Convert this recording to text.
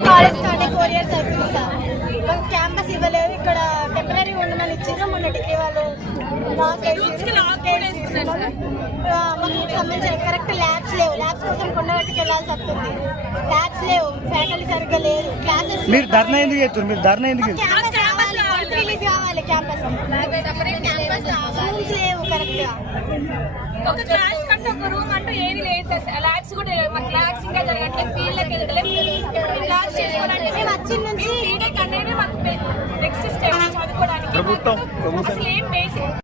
College start 4 years అవుతుంది sir. Campus ఇవ్వలేదు, ఇక్కడ టెంపరీ ఉండమని ఇచ్చారు. మొన్న డిగ్రీ వాళ్ళు మాకు సంబంధించిన కరెక్ట్ ల్యాబ్స్ లేవు. ల్యాబ్స్ కోసం కొండగట్టుకు వెళ్ళాల్సి వస్తుంది. ల్యాబ్స్ లేవు, ఫ్యాకల్టీ సరిగ్గా లేదు, క్లాసెస్. మీరు ధర్నా ఎందుకు చేస్తారు? మీరు ధర్నా ఎందుకు క్యాంపస్ కావాలి, రిలీజ్ కావాలి. క్యాంపస్ రూమ్స్ లేవు కరెక్ట్ గా. ఒక క్లాస్ కంటే ఒక రూమ్ అంటూ ఏది లేదు సార్. ల్యాబ్స్ కూడా లేవు. మాకు ల్యాబ్స్ ఇంకా జరగట్లేదు, ఫీల్డ్కి వెళ్ళలేదు. ఇప్పుడు క్లాస్ చేసుకోవాలంటే మేము వచ్చిన నుంచి బీటెక్ అనేది మాకు నెక్స్ట్ స్టెప్ చదువుకోవడానికి అసలు ఏం బేసిక్